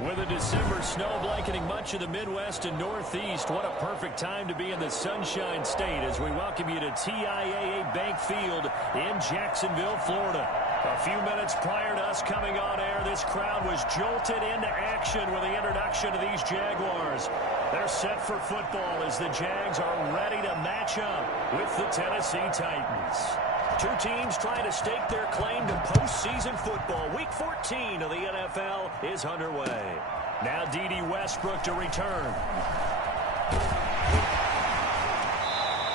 With a December snow blanketing much of the Midwest and Northeast, what a perfect time to be in the Sunshine State as we welcome you to TIAA Bank Field in Jacksonville, Florida. A few minutes prior to us coming on air, this crowd was jolted into action with the introduction of these Jaguars. They're set for football as the Jags are ready to match up with the Tennessee Titans. Two teams trying to stake their claim to postseason football. Week 14 of the NFL is underway. Now D.D. Westbrook to return.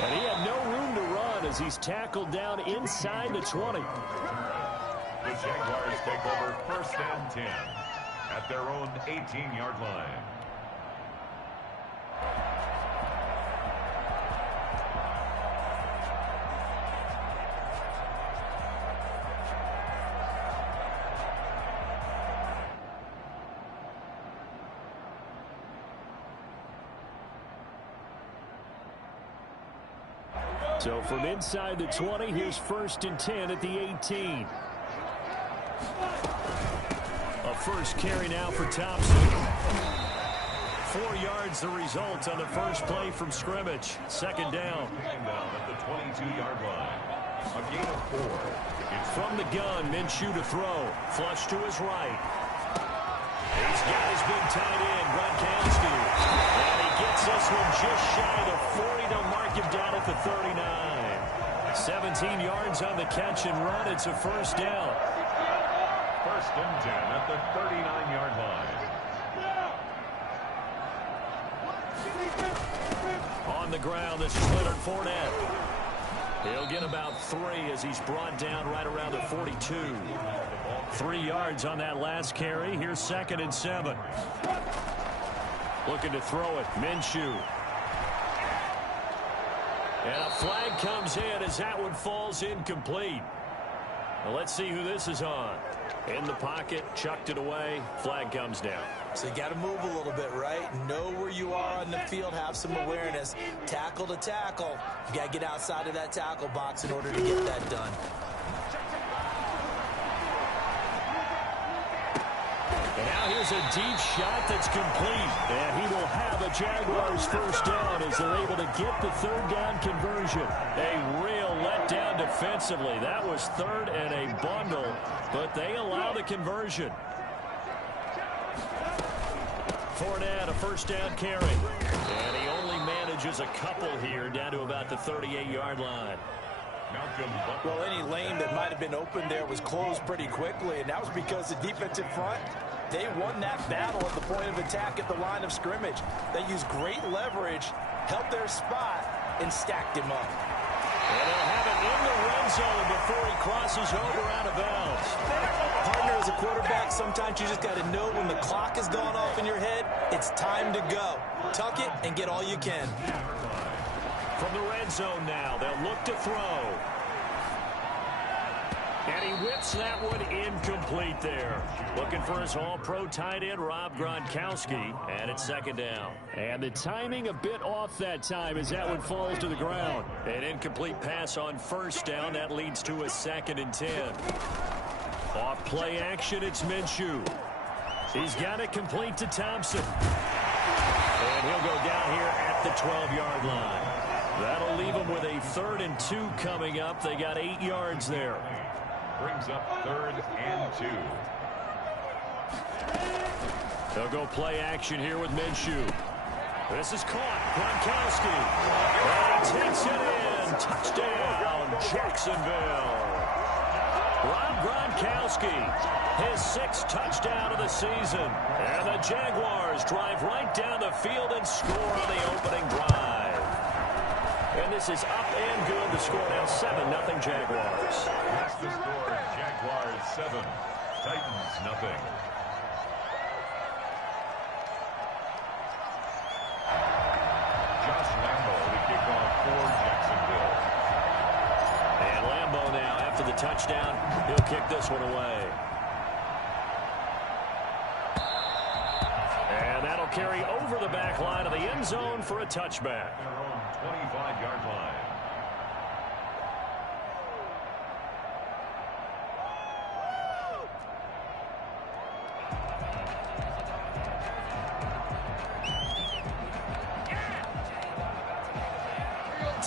And he had no room to run as he's tackled down inside the 20. The Jaguars take over 1st and 10 at their own 18-yard line. So from inside the 20, here's 1st and 10 at the 18. A first carry now for Thompson. 4 yards the result on the first play from scrimmage. 2nd down. Down at the 22-yard line. A gain of 4. From the gun, Minshew to throw. Flush to his right. He's got his big tight end, Gronkowski. And he gets this one just shy of the 40 to mark him down at the 39. 17 yards on the catch and run. It's a 1st down. 1st and 10 at the 39-yard line. On the ground, this is Leonard Fournette. He'll get about 3 as he's brought down right around the 42. 3 yards on that last carry. Here's 2nd and 7. Looking to throw it. Minshew. And a flag comes in as that one falls incomplete. Well, let's see who this is on. In the pocket, chucked it away. Flag comes down. So you got to move a little bit, right? Know where you are on the field. Have some awareness. Tackle to tackle. You got to get outside of that tackle box in order to get that done. And now here's a deep shot that's complete. And he will have a Jaguars 1st down as they're able to get the 3rd down conversion. A real letdown defensively. That was 3rd and a bundle, but they allow the conversion. Fournette, a 1st down carry. And he only manages a couple here down to about the 38-yard line. Well, any lane that might have been open there was closed pretty quickly, and that was because the defensive front, they won that battle at the point of attack at the line of scrimmage. They used great leverage, held their spot, and stacked him up. And they'll have it in the red zone before he crosses over out of bounds. Partner, as a quarterback, sometimes you just got to know when the clock has gone off in your head, it's time to go. Tuck it and get all you can. From the red zone now, they'll look to throw. And he whips that one incomplete there. Looking for his all-pro tight end, Rob Gronkowski. And it's 2nd down. And the timing a bit off that time as that one falls to the ground. An incomplete pass on 1st down. That leads to a 2nd and 10. Off play action, it's Minshew. He's got it complete to Thompson. And he'll go down here at the 12-yard line. That'll leave him with a 3rd and 2 coming up. They got 8 yards there. Brings up 3rd and 2. They'll go play action here with Minshew. This is caught. Gronkowski. And he takes it in. Touchdown, Jacksonville. Rob Gronkowski, his 6th touchdown of the season. And the Jaguars drive right down the field and score on the opening drive. And this is up and good. The score now 7-0 Jaguars. That's the score. Jaguars 7, Titans 0. Josh Lambo to kick off for Jacksonville. And Lambo now, after the touchdown, he'll kick this one away. And that'll carry over the back line of the end zone for a touchback. Their own 25-yard line.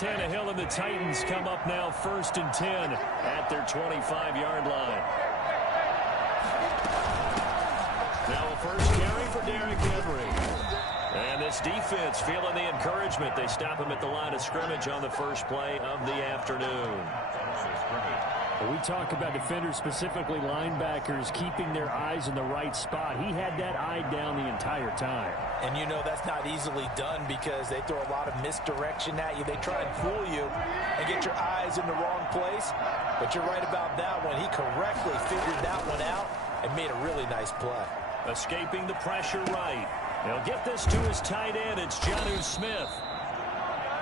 Tannehill and the Titans come up now 1st and 10 at their 25-yard line. Now a first carry for Derrick Henry. And this defense feeling the encouragement. They stop him at the line of scrimmage on the first play of the afternoon. We talk about defenders, specifically linebackers, keeping their eyes in the right spot. He had that eye down the entire time. And you know that's not easily done because they throw a lot of misdirection at you. They try and fool you and get your eyes in the wrong place. But you're right about that one. He correctly figured that one out and made a really nice play. Escaping the pressure right. He'll get this to his tight end. It's Jonnu Smith.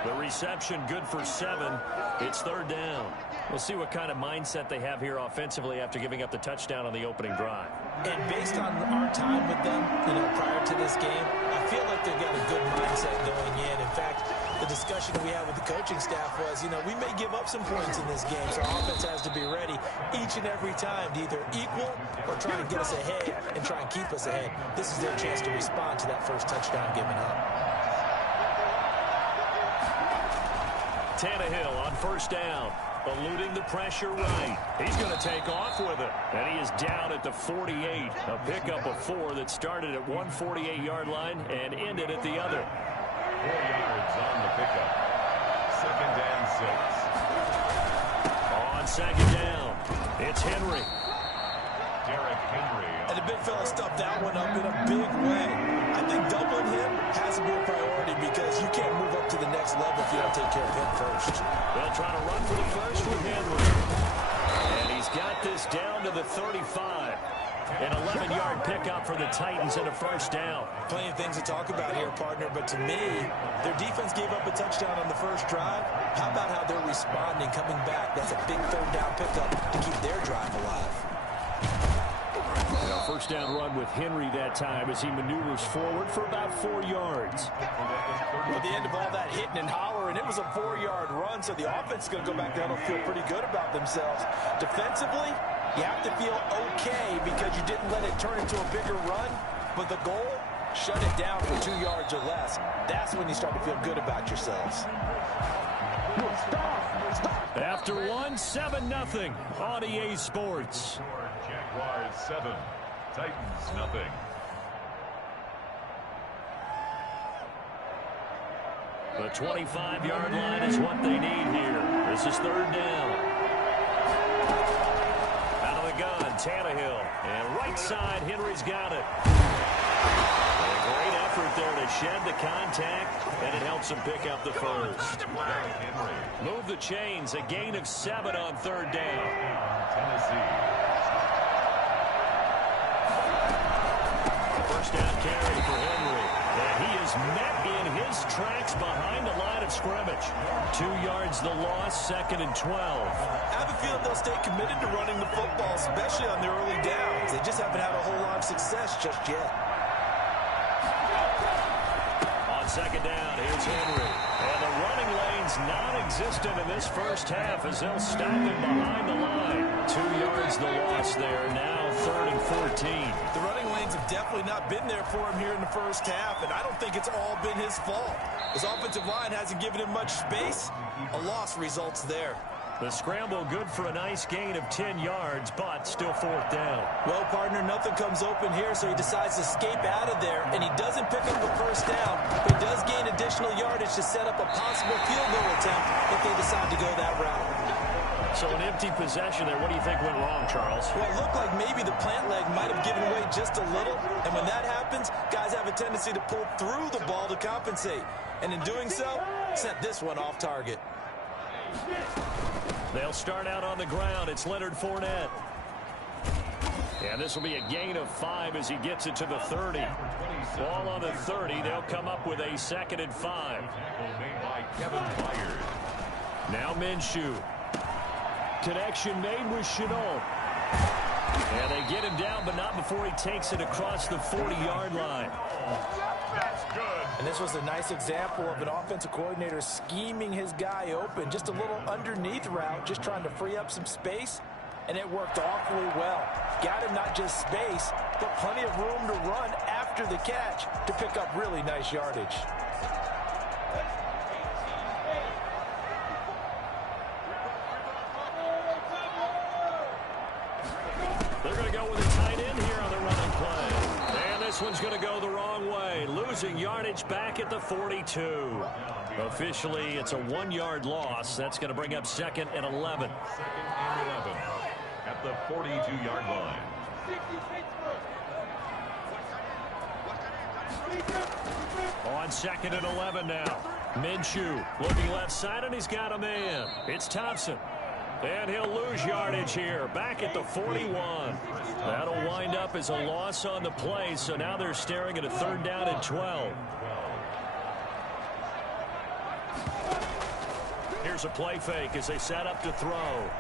The reception good for 7. It's 3rd down. We'll see what kind of mindset they have here offensively after giving up the touchdown on the opening drive. And based on our time with them, prior to this game, I feel like they've got a good mindset going in. In fact, the discussion that we had with the coaching staff was, we may give up some points in this game, so our offense has to be ready each and every time to either equal or try and get us ahead and try and keep us ahead. This is their chance to respond to that first touchdown given up. Tannehill on 1st down. Eluding the pressure right. He's going to take off with it. And he is down at the 48. A pickup of 4 that started at 148-yard line and ended at the other. 4 yards on the pickup. 2nd and 6. On 2nd down, it's Henry. Derrick Henry. And the big fella stuffed that one up in a big way. I think doubling him has to be a priority because you can't move up to the next level if you don't take care of him first. They'll try to run for the first with Henry. And he's got this down to the 35. An 11-yard pickup for the Titans and a 1st down. Plenty of things to talk about here, partner, but to me, their defense gave up a touchdown on the first drive. How about how they're responding, coming back? That's a big 3rd down pickup to keep their drive alive. A 1st down run with Henry that time as he maneuvers forward for about 4 yards. At the end of all that hitting and hollering, it was a 4-yard run, so the offense is going to go back down and feel pretty good about themselves. Defensively, you have to feel okay because you didn't let it turn into a bigger run, but the goal, shut it down for 2 yards or less. That's when you start to feel good about yourselves. After 1, 7-0 on EA Sports. Jaguars 7, Titans nothing. The 25-yard line is what they need here. This is 3rd down. Out of the gun, Tannehill. And right side, Henry's got it. A great effort there to shed the contact, and it helps him pick up the first. Move the chains, a gain of 7 on 3rd down. Tennessee. First down carry for Henry. And he is met in his tracks behind the line of scrimmage. 2 yards the loss, 2nd and 12. I have a feeling they'll stay committed to running the football, especially on the early downs. They just haven't had a whole lot of success just yet. On 2nd down, here's Henry. And the running lane's non-existent in this first half as they'll stop him behind the line. 2 yards the loss there, now 3rd and 14. The running lanes have definitely not been there for him here in the first half, and I don't think it's all been his fault. His offensive line hasn't given him much space. A loss results there. The scramble good for a nice gain of 10 yards, but still 4th down. Well, partner, nothing comes open here, so he decides to escape out of there, and he doesn't pick up the first down, but he does gain additional yardage to set up a possible field goal attempt if they decide to go that route. So an empty possession there. What do you think went wrong, Charles? Well, it looked like maybe the plant leg might have given way just a little, and when that happens, guys have a tendency to pull through the ball to compensate, and in doing so, sent this one off target. They'll start out on the ground. It's Leonard Fournette. And this will be a gain of 5 as he gets it to the 30. Ball on the 30. They'll come up with a 2nd and 5. Made by Kevin Byard. Now Minshew. Connection made with Shenault. And they get him down, but not before he takes it across the 40-yard line. That's good. And this was a nice example of an offensive coordinator scheming his guy open. Just a little underneath route, just trying to free up some space, and it worked awfully well. Got him not just space, but plenty of room to run after the catch to pick up really nice yardage. this one's going to go the wrong way. Losing yardage back at the 42. Officially, it's a 1-yard loss. That's going to bring up 2nd and 11. 2nd and 11 at the 42-yard line. On 2nd and 11 now. Minshew looking left side, and he's got a man. It's Thompson. And he'll lose yardage here, back at the 41. That'll wind up as a loss on the play, so now they're staring at a 3rd down and 12. Here's a play fake as they set up to throw.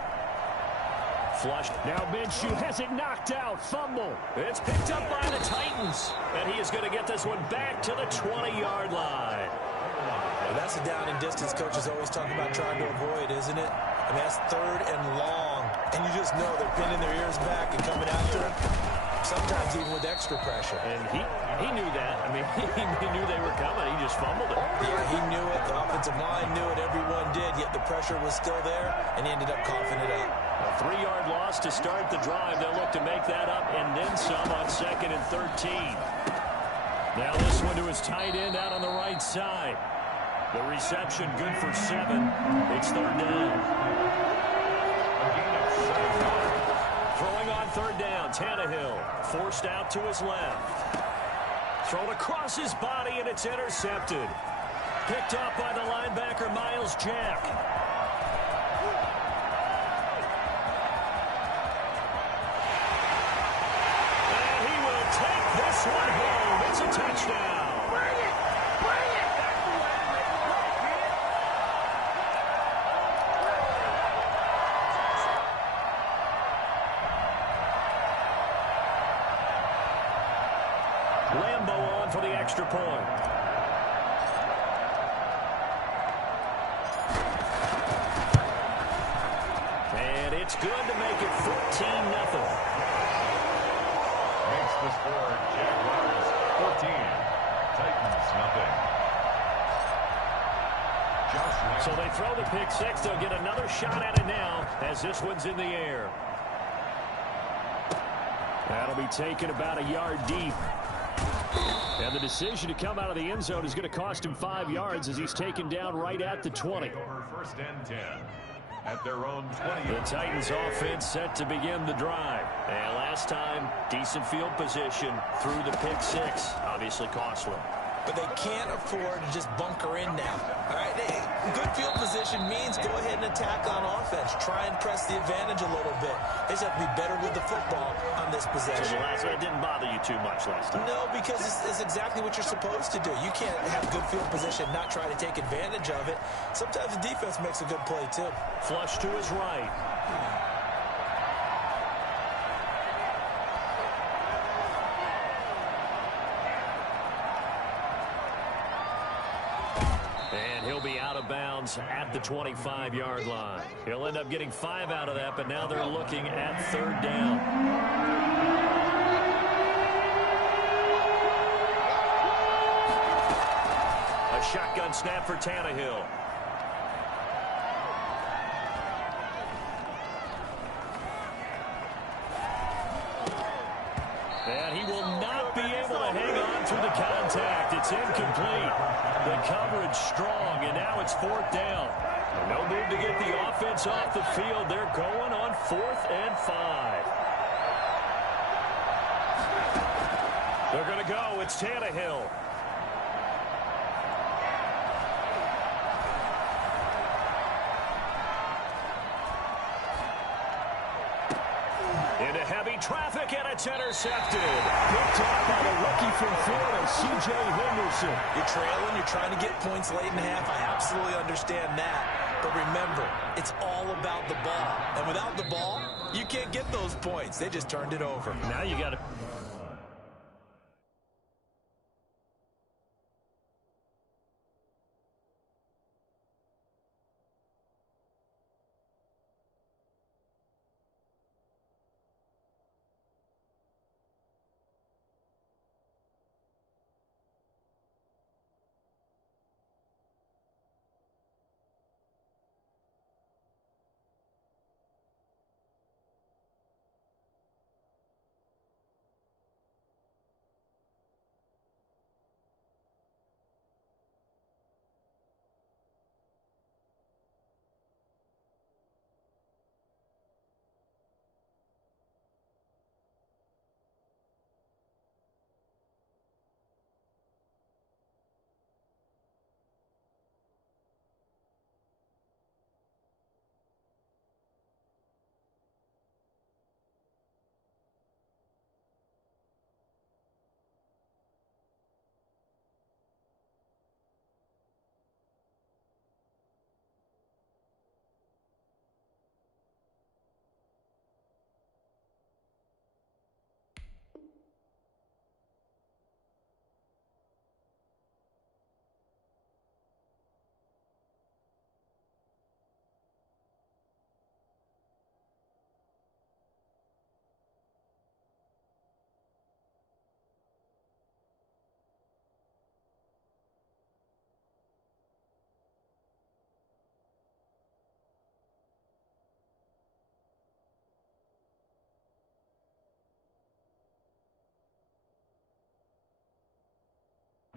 Flushed. Now Minshew has it knocked out. Fumble. It's picked up by the Titans. And he is going to get this one back to the 20-yard line. Well, that's a down and distance coaches always talk about trying to avoid, isn't it? I mean, that's 3rd and long. And you just know they're pinning their ears back and coming after him. Sometimes even with extra pressure. And he knew that. I mean, he knew they were coming. He just fumbled it. Yeah, he knew it. The offensive line knew it. Everyone did. Yet the pressure was still there, and he ended up coughing it up. A 3-yard loss to start the drive. They'll look to make that up and then some on 2nd and 13. Now this one to his tight end out on the right side. The reception good for 7. It's 3rd down. Throwing on 3rd down, Tannehill forced out to his left. Thrown across his body, and it's intercepted. Picked up by the linebacker, Miles Jack. And he will take this one home. It's a touchdown. Lambo on for the extra point. And it's good to make it 14-0. Makes the score Jaguars 14, Titans nothing. So they throw the pick 6. They'll get another shot at it now as this one's in the air. That'll be taken about a yard deep. And the decision to come out of the end zone is going to cost him 5 yards as he's taken down right at the 20. Over 1st and 10 at their own 20. The Titans offense set to begin the drive. And last time, decent field position through the pick 6. Obviously costly. But they can't afford to just bunker in now. All right, good field position means go ahead and attack on offense. Try and press the advantage a little bit. They just have to be better with the football on this possession. So it didn't bother you too much last time. No, because it's exactly what you're supposed to do. You can't have good field position, not try to take advantage of it. Sometimes the defense makes a good play, too. Flush to his right. And he'll be out of bounds at the 25-yard line. He'll end up getting 5 out of that, but now they're looking at 3rd down. A shotgun snap for Tannehill. And he will not be able to hang on through the contact. It's incomplete. The coverage strong, and now it's 4th down. And no move to get the offense off the field. They're going on 4th and 5. They're going to go. It's Tannehill. Into heavy traffic, and it's intercepted. Picked up by the rookie from Florida, C.J. Henderson. You're trailing, you're trying to get points late in the half. I absolutely understand that. But remember, it's all about the ball. And without the ball, you can't get those points. They just turned it over. Now you got to...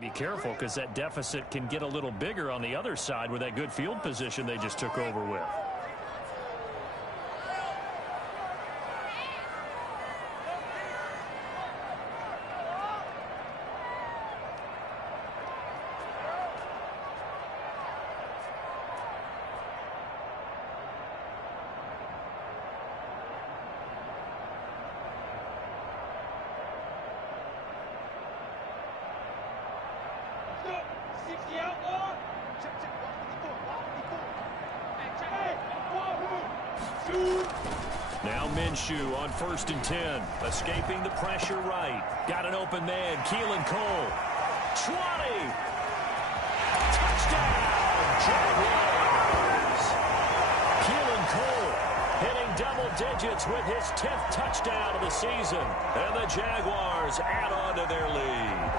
Be careful because that deficit can get a little bigger on the other side with that good field position they just took over with. Now Minshew on 1st and 10. Escaping the pressure right. Got an open man. Keelan Cole. 20. Touchdown, Jaguars. Keelan Cole hitting double digits with his 10th touchdown of the season. And the Jaguars add on to their lead.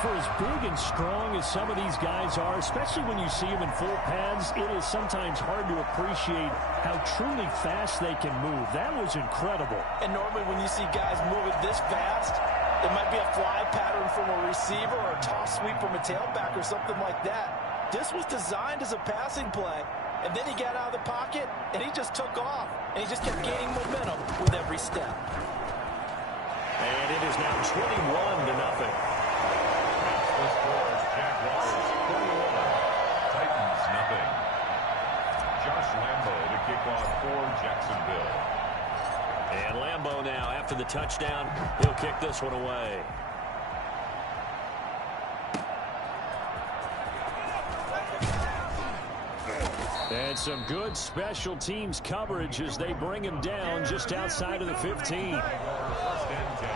For as big and strong as some of these guys are, especially when you see them in full pads, it is sometimes hard to appreciate how truly fast they can move. That was incredible. And normally when you see guys moving this fast, it might be a fly pattern from a receiver or a toss sweep from a tailback or something like that. This was designed as a passing play, and then he got out of the pocket, and he just took off, and he just kept gaining momentum with every step. And it is now 21-0. The score is Jaguars 21, Titans nothing. Josh Lambo to kick off for Jacksonville. And Lambo now, after the touchdown, he'll kick this one away. And some good special teams coverage as they bring him down just outside of the 15. 1st and 10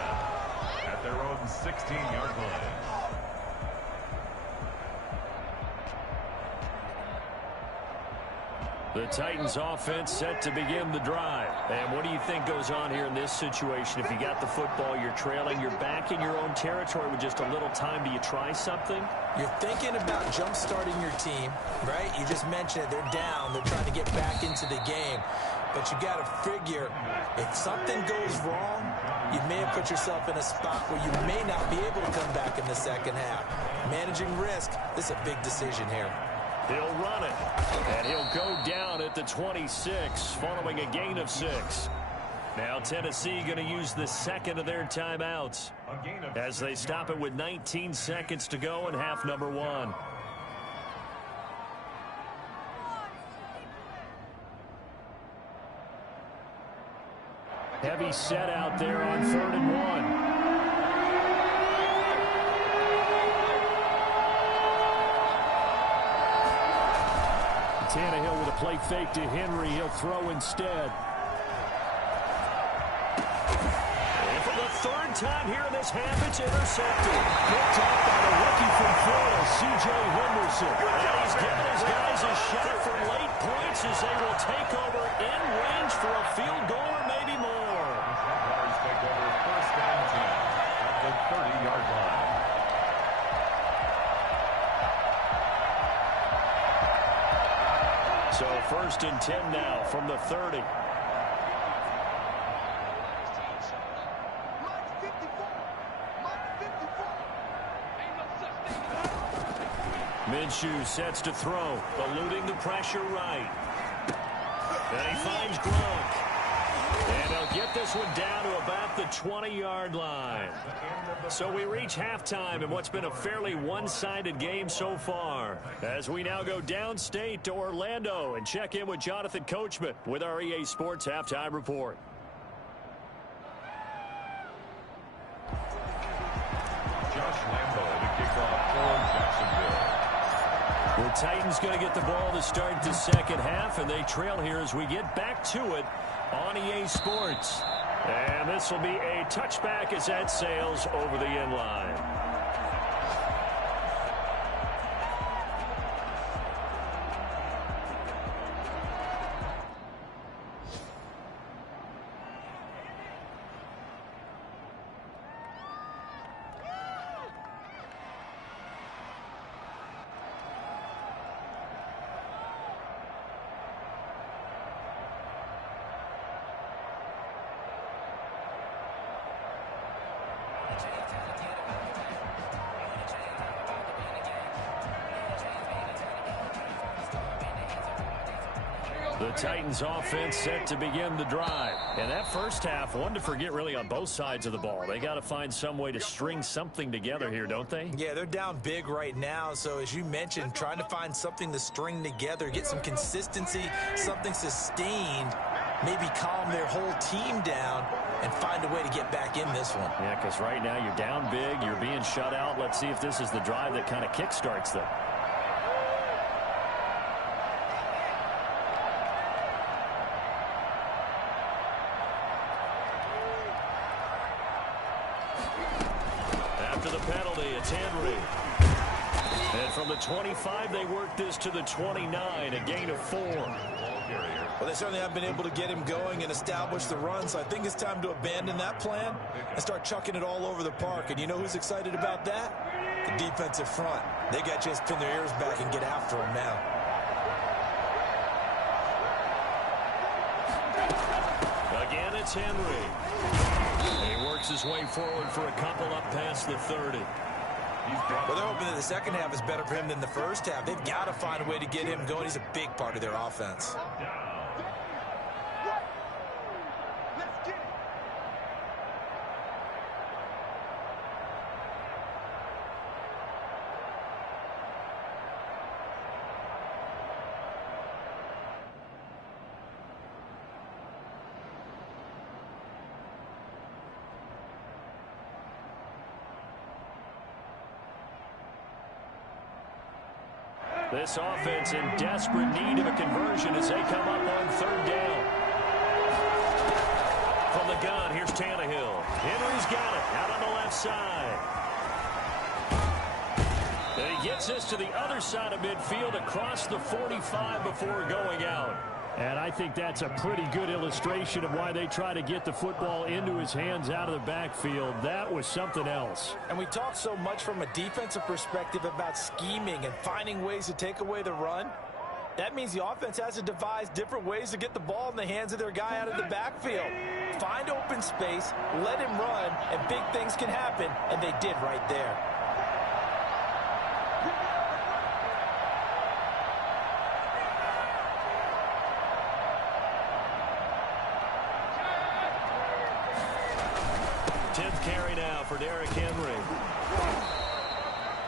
at their own 16-yard line. The Titans offense set to begin the drive. And what do you think goes on here in this situation? If you got the football, you're trailing, you're back in your own territory with just a little time. Do you try something? You're thinking about jump-starting your team, right? You just mentioned it. They're down. They're trying to get back into the game. But you got to figure, if something goes wrong, you may have put yourself in a spot where you may not be able to come back in the second half. Managing risk, this is a big decision here. He'll run it, and he'll go down at the 26 following a gain of 6. Now Tennessee going to use the second of their timeouts as they stop it with 19 seconds to go in half number 1. Heavy set out there on 3rd and 1. Tannehill with a play fake to Henry. He'll throw instead. And for the 3rd time here in this half, it's intercepted. Picked off by the rookie from Florida, C.J. Henderson. And he's giving his guys a shot for late points as they will take over in range for a field goal or maybe more. The Jaguars take over 1st and 10 at the 30-yard line. So 1st and 10 now from the 30. Minshew sets to throw, eluding the pressure right. And he finds Gronk. And he'll get this one down to about the 20-yard line. So we reach halftime in what's been a fairly one-sided game so far. As we now go downstate to Orlando and check in with Jonathan Coachman with our EA Sports Halftime Report. Josh Lambo to kick off for Jacksonville. The Titans going to get the ball to start the second half, and they trail here as we get back to it on EA Sports. And this will be a touchback as that sails over the end line. The Titans offense set to begin the drive. And that first half, one to forget really on both sides of the ball. They got to find some way to string something together here, don't they? Yeah, they're down big right now. So as you mentioned, trying to find something to string together, get some consistency, something sustained, maybe calm their whole team down and find a way to get back in this one. Yeah, because right now you're down big, you're being shut out. Let's see if this is the drive that kind of kickstarts them. After the penalty, it's Henry. And from the 25, they work this to the 29, a gain of 4. Well, they certainly have been able to get him going and establish the run, so I think it's time to abandon that plan and start chucking it all over the park. And you know who's excited about that? The defensive front. They got a chance to pin their ears back and get after him now. Again, it's Henry. He works his way forward for a couple up past the 30. Well, they're hoping that the second half is better for him than the first half. They've got to find a way to get him going. He's a big part of their offense. This offense in desperate need of a conversion as they come up on third down. From the gun, here's Tannehill. Henry's got it out on the left side. And he gets this to the other side of midfield across the 45 before going out. And I think that's a pretty good illustration of why they try to get the football into his hands out of the backfield. That was something else. And we talk so much from a defensive perspective about scheming and finding ways to take away the run. That means the offense has to devise different ways to get the ball in the hands of their guy out of the backfield. Find open space, let him run, and big things can happen, and they did right there. For Derrick Henry.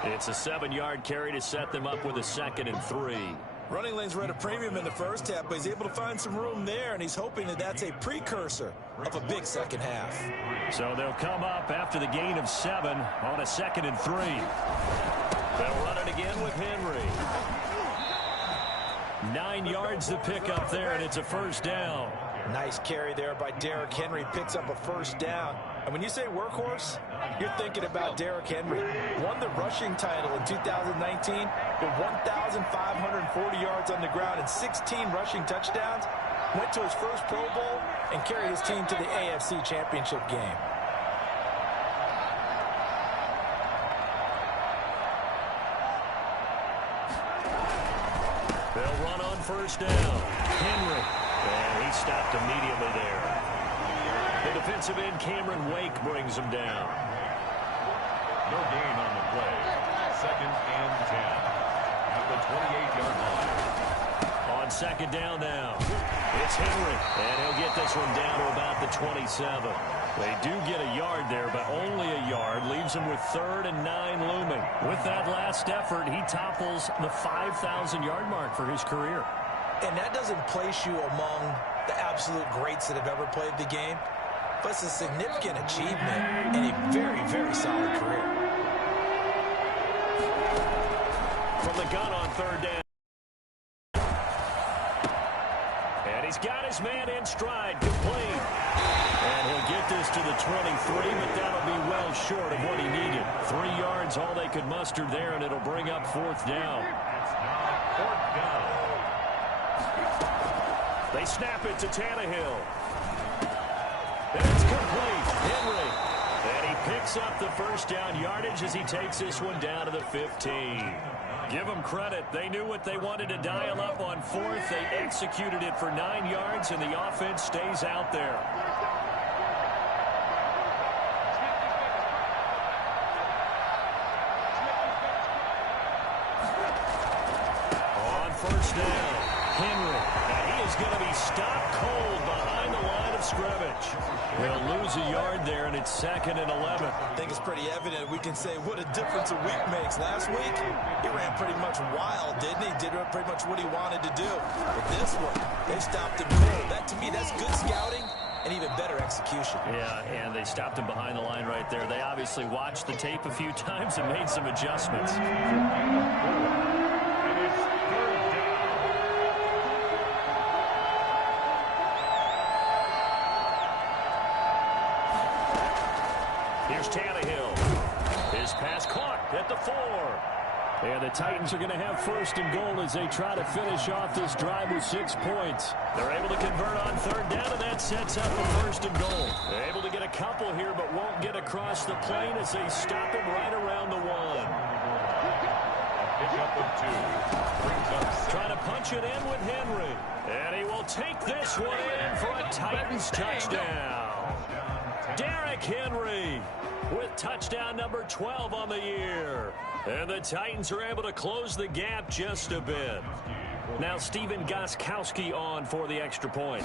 It's a 7-yard carry to set them up with a 2nd and 3. Running lanes were at a premium in the first half, but he's able to find some room there, and he's hoping that that's a precursor of a big second half. So they'll come up after the gain of 7 on a 2nd and 3. They'll run it again with Henry. 9 yards to pick up there, and it's a first down. Nice carry there by Derrick Henry. Picks up a first down. And when you say workhorse, you're thinking about Derrick Henry. Won the rushing title in 2019 with 1,540 yards on the ground and 16 rushing touchdowns. Went to his first Pro Bowl and carried his team to the AFC Championship game. They'll run on first down. Henry. And he stopped immediately there. The defensive end, Cameron Wake, brings him down. No gain on the play. 2nd and 10. At the 28-yard line. On second down now. It's Henry. And he'll get this one down to about the 27. They do get a yard there, but only a yard. Leaves him with 3rd and 9 looming. With that last effort, he topples the 5,000-yard mark for his career. And that doesn't place you among the absolute greats that have ever played the game, but it's a significant achievement and a very, very solid career. From the gun on third down. And he's got his man in stride, complete. And he'll get this to the 23, but that'll be well short of what he needed. 3 yards, all they could muster there, and it'll bring up 4th down. It's now 4th down. They snap it to Tannehill. And it's complete. Henry. And he picks up the first down yardage as he takes this one down to the 15. Give them credit. They knew what they wanted to dial up on 4th. They executed it for 9 yards, and the offense stays out there. On first down, Henry. And he is going to be stopped cold behind the line of scrimmage. They'll lose a yard there, and it's 2nd and 11. I think it's pretty evident. We can say what a difference a week makes. Last week, he ran pretty much wild, didn't he? Did pretty much what he wanted to do. But this one, they stopped him cold. That, to me, that's good scouting and even better execution. Yeah, and they stopped him behind the line right there. They obviously watched the tape a few times and made some adjustments. Here's Tannehill. His pass caught at the 4. And the Titans are going to have 1st and goal as they try to finish off this drive with 6 points. They're able to convert on 3rd down, and that sets up a 1st and goal. They're able to get a couple here, but won't get across the plane as they stop him right around the 1. Pickup of 2. Brings up 6. Trying to punch it in with Henry. And he will take this one in for a Titans touchdown. Derrick Henry with touchdown number 12 on the year. And the Titans are able to close the gap just a bit. Now Stephen Gostkowski on for the extra point.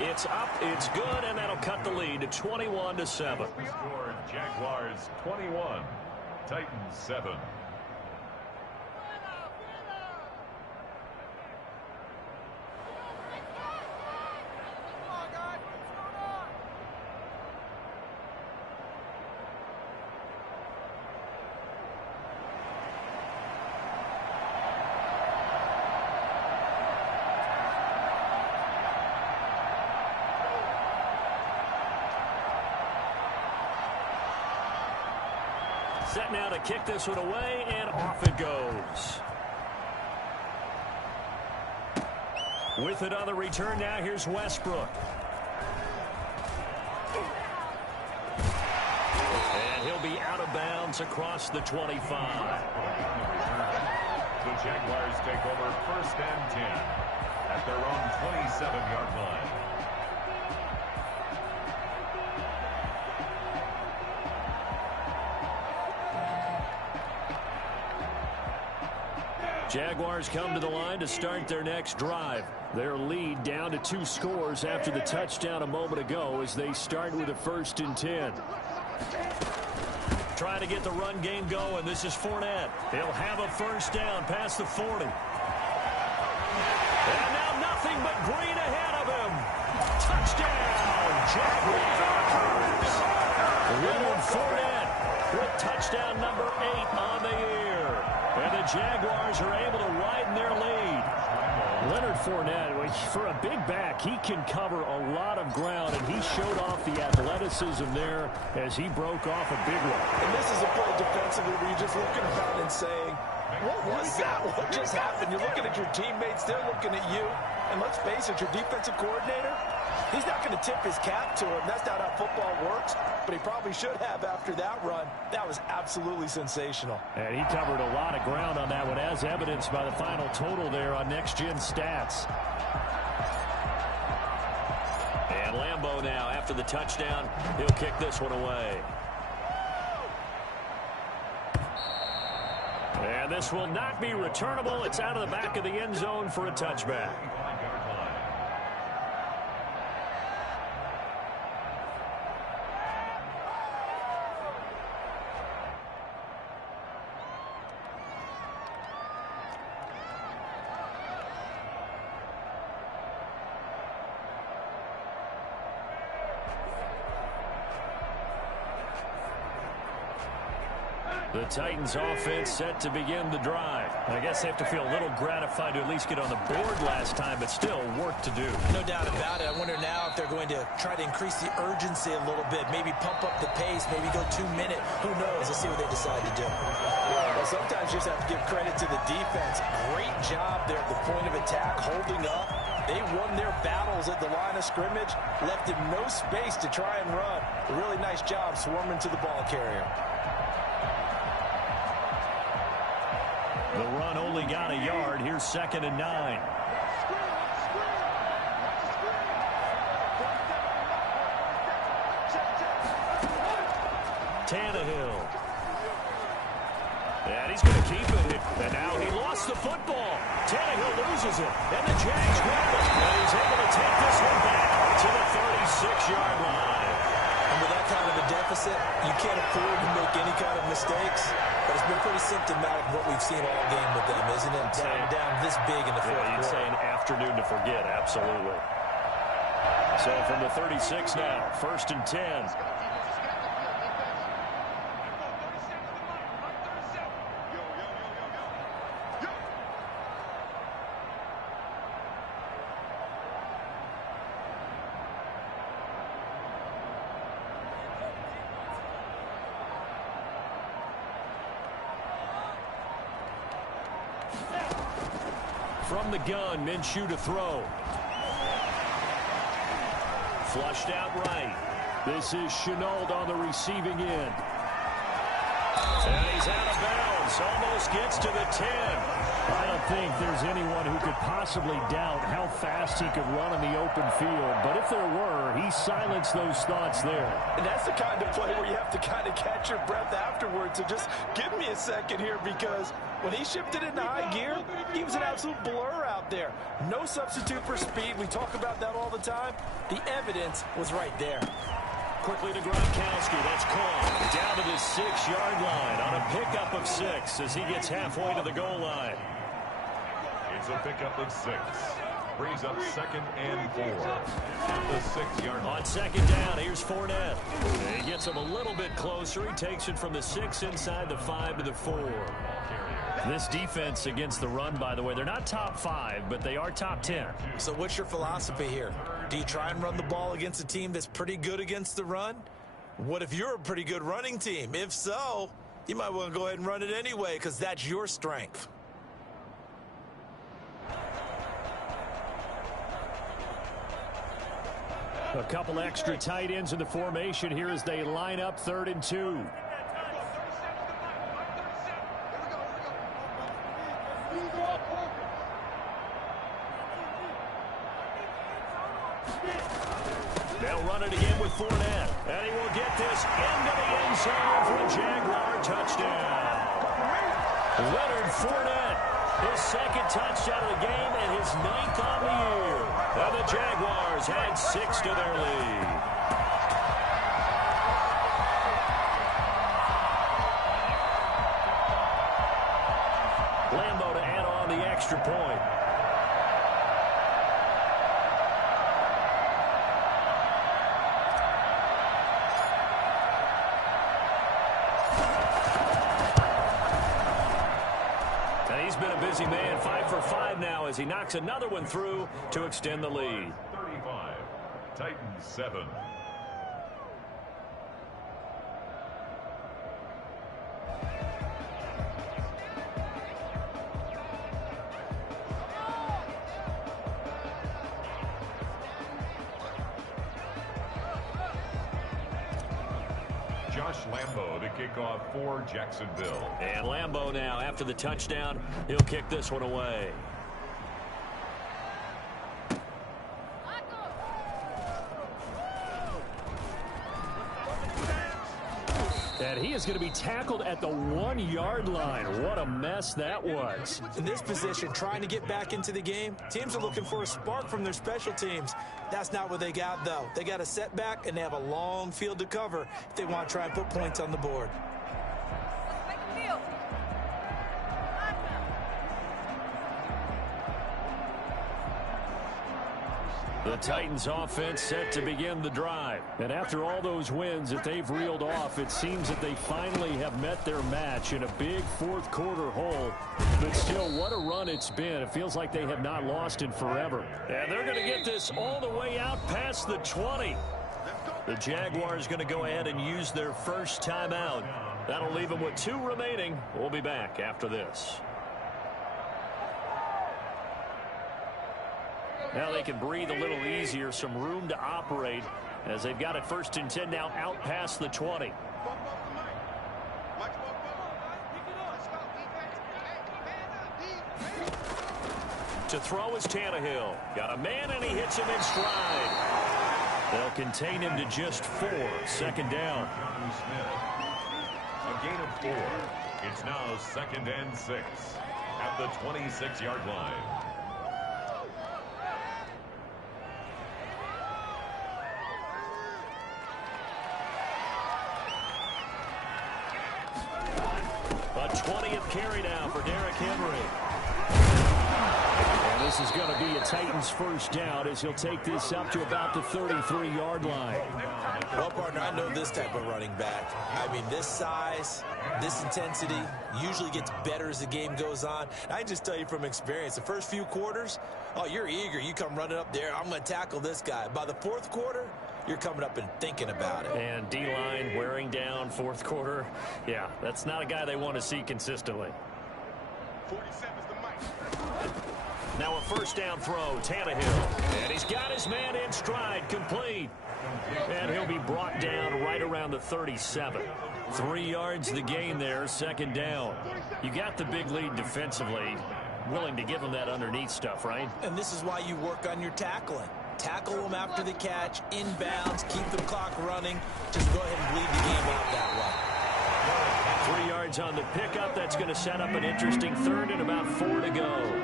It's up, it's good, and that'll cut the lead to 21-7. Score Jaguars 21, Titans 7. Set now to kick this one away, and off it goes. With it on the return now, here's Westbrook. And he'll be out of bounds across the 25. The Jaguars take over 1st and 10 at their own 27-yard line. Jaguars come to the line to start their next drive. Their lead down to 2 scores after the touchdown a moment ago as they start with a 1st and 10. Trying to get the run game going. This is Fournette. He'll have a 1st down past the 40. And now nothing but green ahead of him. Touchdown, Jaguars. Leonard Fournette with touchdown number 8 on the year. And the Jaguars are able to widen their lead. Leonard Fournette, for a big back, he can cover a lot of ground, and he showed off the athleticism there as he broke off a big one. And this is a play defensively where you're just looking around and saying, what was that? What just happened? You're looking at your teammates. They're looking at you. And let's face it, your defensive coordinator, he's not going to tip his cap to him. That's not how football works. But he probably should have after that run. That was absolutely sensational. And he covered a lot of ground on that one, as evidenced by the final total there on Next Gen Stats. And Lambeau now, after the touchdown, he'll kick this one away. And this will not be returnable. It's out of the back of the end zone for a touchback. The Titans offense set to begin the drive. I guess they have to feel a little gratified to at least get on the board last time, but still work to do. No doubt about it. I wonder now if they're going to try to increase the urgency a little bit, maybe pump up the pace, maybe go 2-minute. Who knows? Let's see what they decide to do. Well, sometimes you just have to give credit to the defense. Great job there at the point of attack, holding up. They won their battles at the line of scrimmage, left him no space to try and run. A really nice job swarming to the ball carrier. The run only got a yard. Here's 2nd and 9. Tannehill. And he's going to keep it. And now he lost the football. Tannehill loses it. And the Jags grab it. And he's able to take this one back to the 36-yard line. And with that kind of a deficit, you can't afford to make any kind of mistakes. But it's been pretty symptomatic of what we've seen all game with them, isn't it? Down this big in the fourth quarter. You'd say an afternoon to forget, absolutely. So from the 36 now, 1st and 10. From the gun, Minshew to throw. Flushed out right. This is Shenault on the receiving end. And he's out of bounds. Almost gets to the 10. I don't think there's anyone who could possibly doubt how fast he could run in the open field. But if there were, he silenced those thoughts there. And that's the kind of play where you have to kind of catch your breath afterwards. So just give me a second here, because when he shifted into high gear, he was an absolute blur out there. No substitute for speed. We talk about that all the time. The evidence was right there. Quickly to Gronkowski. That's caught. Down to the 6-yard line on a pickup of 6 as he gets halfway to the goal line. It's a pickup of 6. Brings up 2nd and 4 at the 6-yard line. On 2nd down, here's Fournette. He gets him a little bit closer. He takes it from the 6 inside the 5 to the 4. This defense against the run, by the way, they're not top 5, but they are top 10. So what's your philosophy here? Do you try and run the ball against a team that's pretty good against the run? What if you're a pretty good running team? If so, you might want to go ahead and run it anyway, because that's your strength. A couple extra tight ends in the formation here as they line up 3rd and 2. They'll run it again with Fournette. And he will get this into the end zone for a Jaguar touchdown. Leonard Fournette, his 2nd touchdown of the game and his 9th on the year. And the Jaguars add 6 to their lead. Lambeau to add on the extra point. Been a busy man, 5 for 5 now as he knocks another one through to extend the lead. 35, Titans 7. Josh Lambeau to kick off for Jacksonville. And Lambeau now, after the touchdown, he'll kick this one away. And he is going to be tackled at the 1-yard line. What a mess that was. In this position, trying to get back into the game, teams are looking for a spark from their special teams. That's not what they got, though. They got a setback, and they have a long field to cover if they want to try and put points on the board. The Titans offense set to begin the drive. And after all those wins that they've reeled off, it seems that they finally have met their match in a big fourth quarter hole. But still, what a run it's been. It feels like they have not lost in forever. And they're going to get this all the way out past the 20. The Jaguars going to go ahead and use their first timeout. That'll leave them with 2 remaining. We'll be back after this. Now they can breathe a little easier, some room to operate as they've got it 1st and 10 now out past the 20. To throw is Tannehill. Got a man and he hits him in stride. They'll contain him to just 4. 2nd down. A gain of 4. It's now 2nd and 6 at the 26-yard line. A 20th carry now for Derrick Henry. And this is going to be a Titans first down as he'll take this up to about the 33-yard line. Well, partner, I know this type of running back. I mean, this size, this intensity usually gets better as the game goes on. I can just tell you from experience, the first few quarters, oh, you're eager. You come running up there, I'm going to tackle this guy. By the fourth quarter, you're coming up and thinking about it. And D-line wearing down fourth quarter. Yeah, that's not a guy they want to see consistently. 47's the mic. Now a first down throw, Tannehill. And he's got his man in stride, complete. And he'll be brought down right around the 37. 3 yards the gain there, second down. You got the big lead defensively. Willing to give him that underneath stuff, right? And this is why you work on your tackling. Tackle them after the catch, inbounds, keep the clock running. Just go ahead and bleed the game out that way. 3 yards on the pickup. That's going to set up an interesting third and about 4 to go.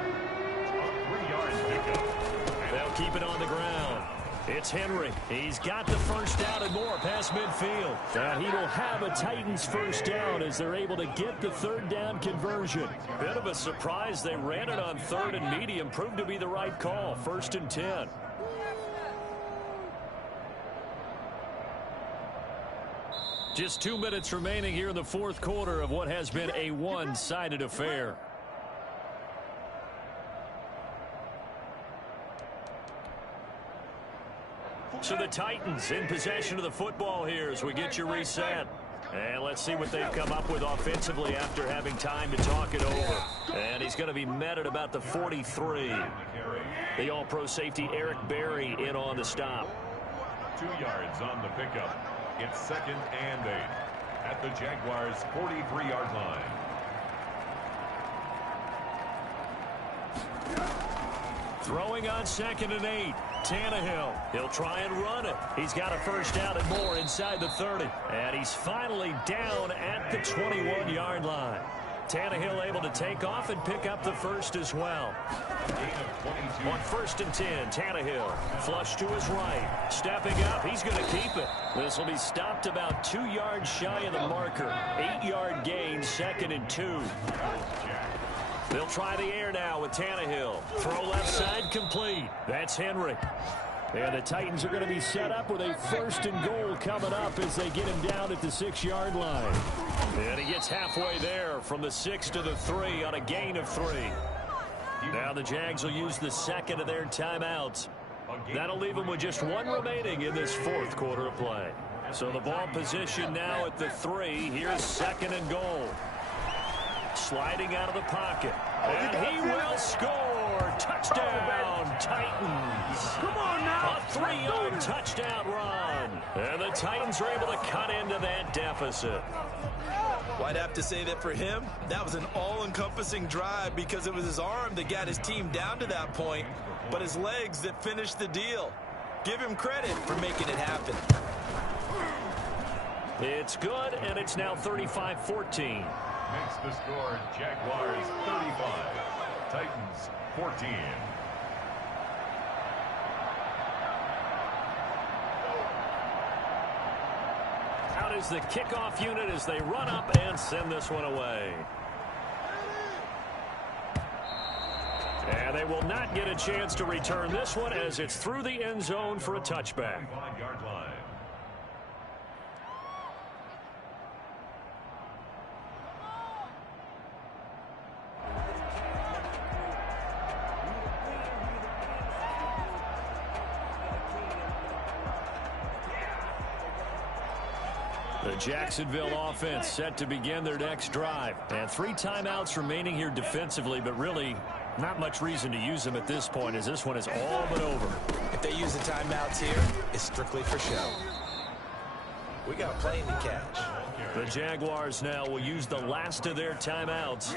They'll keep it on the ground. It's Henry. He's got the first down and more past midfield. And he will have a Titans first down as they're able to get the third down conversion. Bit of a surprise. They ran it on third and medium. Proved to be the right call. 1st and 10. Just 2 minutes remaining here in the fourth quarter of what has been a one-sided affair. So the Titans in possession of the football here as we get you reset. And let's see what they've come up with offensively after having time to talk it over. And he's going to be met at about the 43. The all-pro safety Eric Berry in on the stop. 2 yards on the pickup. It's 2nd and 8 at the Jaguars' 43-yard line. Throwing on 2nd and 8. Tannehill. He'll try and run it. He's got a first down and more inside the 30. And he's finally down at the 21-yard line. Tannehill able to take off and pick up the first as well. On 1st and 10, Tannehill flush to his right. Stepping up, he's going to keep it. This will be stopped about 2 yards shy of the marker. 8-yard gain, 2nd and 2. They'll try the air now with Tannehill. Throw left side complete. That's Henry. And the Titans are going to be set up with a 1st and goal coming up as they get him down at the 6-yard line. And he gets halfway there from the 6 to the 3 on a gain of 3. Now the Jags will use the second of their timeouts. That'll leave them with just 1 remaining in this fourth quarter of play. So the ball position now at the 3. Here's 2nd and goal. Sliding out of the pocket. And he will score. Touchdown, Titans. Come on now. A 3-yard touchdown run. And the Titans are able to cut into that deficit. Well, I'd have to say that for him, that was an all-encompassing drive because it was his arm that got his team down to that point, but his legs that finished the deal. Give him credit for making it happen. It's good, and it's now 35-14. Makes the score Jaguars 35, Titans 14. Out is the kickoff unit as they run up and send this one away. And they will not get a chance to return this one as it's through the end zone for a touchback. 5-yard line. The Jacksonville offense set to begin their next drive. And 3 timeouts remaining here defensively, but really not much reason to use them at this point as this one is all but over. If they use the timeouts here, it's strictly for show. We got a plane to catch. The Jaguars now will use the last of their timeouts.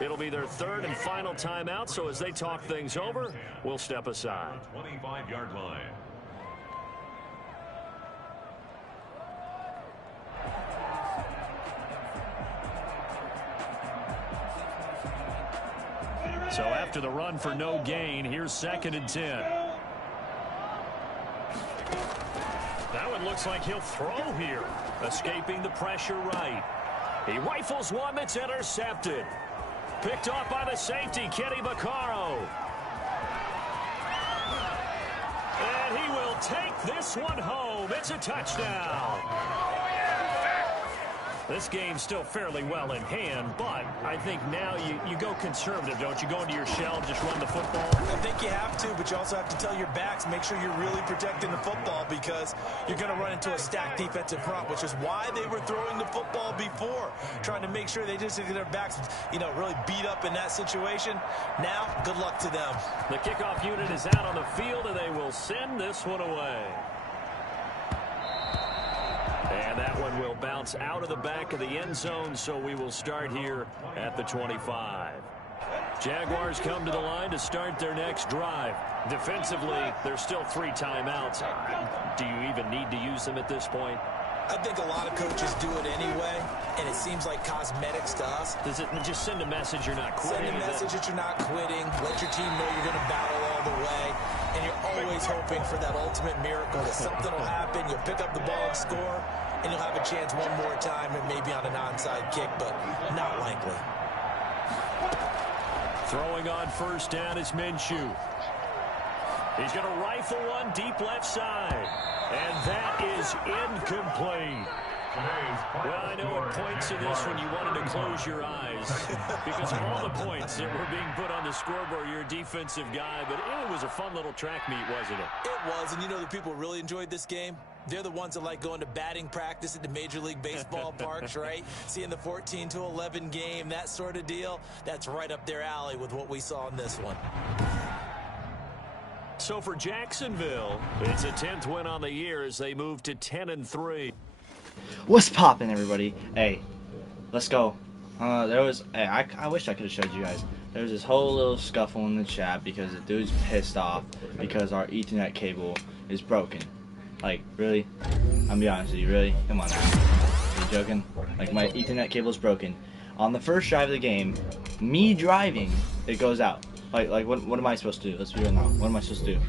It'll be their 3rd and final timeout, so as they talk things over, we'll step aside. 25-yard line. So after the run for no gain, here's 2nd and 10. That one looks like he'll throw here. Escaping the pressure right. He rifles one that's intercepted. Picked off by the safety, Kenny Vaccaro. And he will take this one home. It's a touchdown. This game's still fairly well in hand, but I think now you go conservative, don't you? Go into your shell, just run the football. I think you have to, but you also have to tell your backs, make sure you're really protecting the football because you're going to run into a stacked defensive front, which is why they were throwing the football before, trying to make sure they just get their backs, really beat up in that situation. Now, good luck to them. The kickoff unit is out on the field, and they will send this one away. And that one will bounce out of the back of the end zone, so we will start here at the 25. Jaguars come to the line to start their next drive. Defensively, there's still 3 timeouts. Do you even need to use them at this point? I think a lot of coaches do it anyway, and it seems like cosmetics to us. Does it just send a message you're not quitting? Send a message that you're not quitting. Let your team know you're going to battle all the way. And you're always hoping for that ultimate miracle that something will happen. You'll pick up the ball and score, and you'll have a chance one more time and maybe on an onside kick, but not likely. Throwing on first down is Minshew. He's going to rifle one deep left side. And that is incomplete. Well, I know at points in this when you wanted to close your eyes because of all the points that were being put on the scoreboard. You're a defensive guy, but it was a fun little track meet, wasn't it? It was, and the people who really enjoyed this game, they're the ones that like going to batting practice at the Major League Baseball parks, right? Seeing the 14-11 game, that sort of deal, that's right up their alley with what we saw in this one. So for Jacksonville, it's a 10th win on the year as they move to 10-3. What's poppin', everybody? Hey, let's go. I wish I could have showed you guys. There was this whole little scuffle in the chat because the dude's pissed off because our Ethernet cable is broken. Like, really? I'm gonna be honest with you, really? Come on now. Are you joking? Like, my Ethernet cable's broken. On the first drive of the game, me driving, it goes out. Like what am I supposed to do? Let's be real now. What am I supposed to do?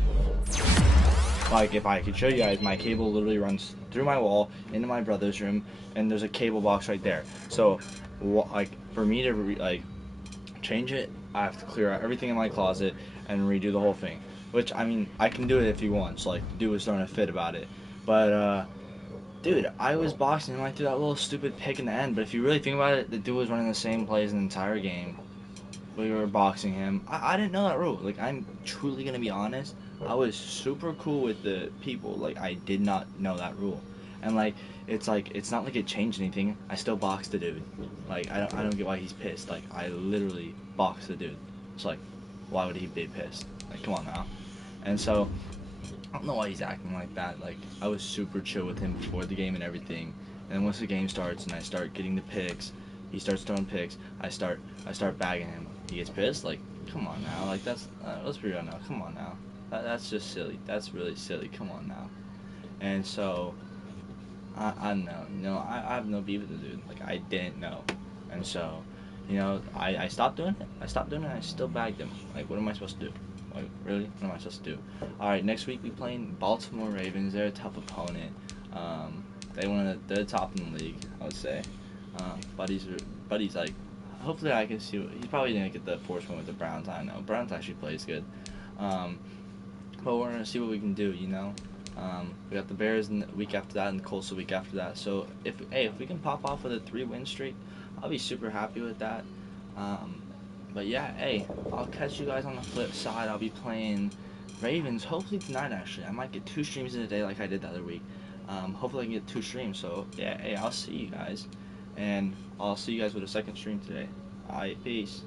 Like, if I could show you guys, my cable literally runs through my wall into my brother's room, and there's a cable box right there. So, like, for me to change it, I have to clear out everything in my closet and redo the whole thing. Which, I mean, I can do it if he wants. Like, the dude was throwing a fit about it. But, dude, I was boxing and I threw that little stupid pick in the end. But if you really think about it, the dude was running the same plays the entire game. We were boxing him. I didn't know that rule. Like, I'm truly gonna be honest. I was super cool with the people. Like, I did not know that rule. And like it's not like it changed anything. I still boxed the dude. Like, I don't get why he's pissed. Like, I literally boxed the dude. It's like, why would he be pissed? Like, come on now. And so I don't know why he's acting like that. Like, I was super chill with him before the game and everything. And once the game starts and I start getting the picks, he starts throwing picks. I start bagging him. He gets pissed. Like, come on now. Like, that's let's be real now. Come on now. That's just silly. That's really silly. Come on now. And so I know. I have no beef with the dude. Like, I didn't know. And so, I stopped doing it. I still bagged him. Like, what am I supposed to do? Like, really? What am I supposed to do? All right, next week we playing Baltimore Ravens. They're a tough opponent. They're top in the league, I would say. Buddy's like, hopefully I can see. He's probably gonna get the fourth one with the Browns. I know Browns actually plays good. But we're gonna see what we can do. We got the Bears in the week after that, and the Colts the week after that. So if we can pop off with a 3-win streak, I'll be super happy with that. But yeah, I'll catch you guys on the flip side. I'll be playing Ravens hopefully tonight. Actually, I might get 2 streams in a day like I did the other week. Hopefully I can get 2 streams. So yeah, I'll see you guys, and I'll see you guys with a second stream today. Alright, peace.